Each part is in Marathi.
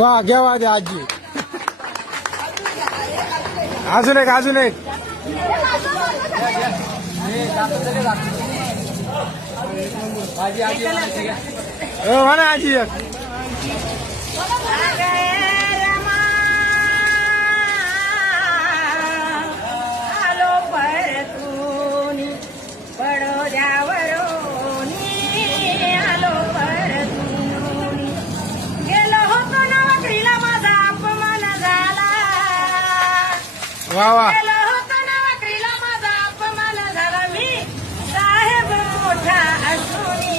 वा घ्या वा द्या आजी. अजून एक अजून एक. हो म्हणा आजी एक. वा वा माझा अपमान झाला मी साहेब मोठा असूनी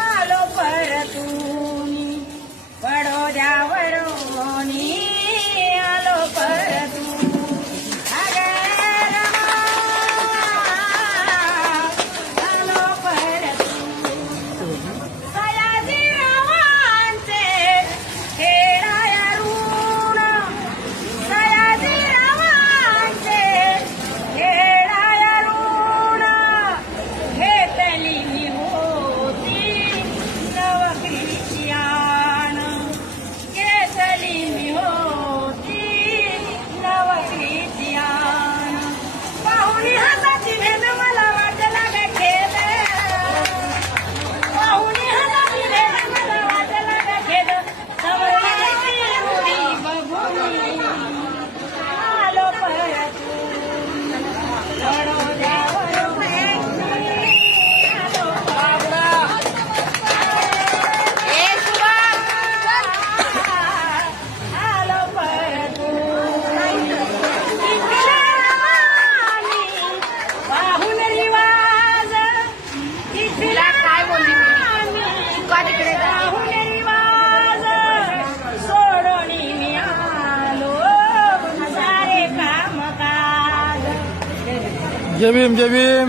आलो परतून बडोद्यावरोनी आलो परतून आलो परतून सयाजीरावांचे खेळाया ऋण सयाजीरावांचे खेळाया ऋण घेतली मी होती नवकरीची आण घेतली मी होती नवकरीची आण पाहुणी हाताची भेद मला वाटला ग खेद पाहुणी हाताची भेद मला वाटला ग खेद समजण्याची उडी बघून आलो परतून बडोद्यावरून आलो आलो परतून पाहून रिवाज तिला काय बोलली तिकडे पाहून रिवाज सोडून मी आलो सारे काम काज जय भीम जय भीम.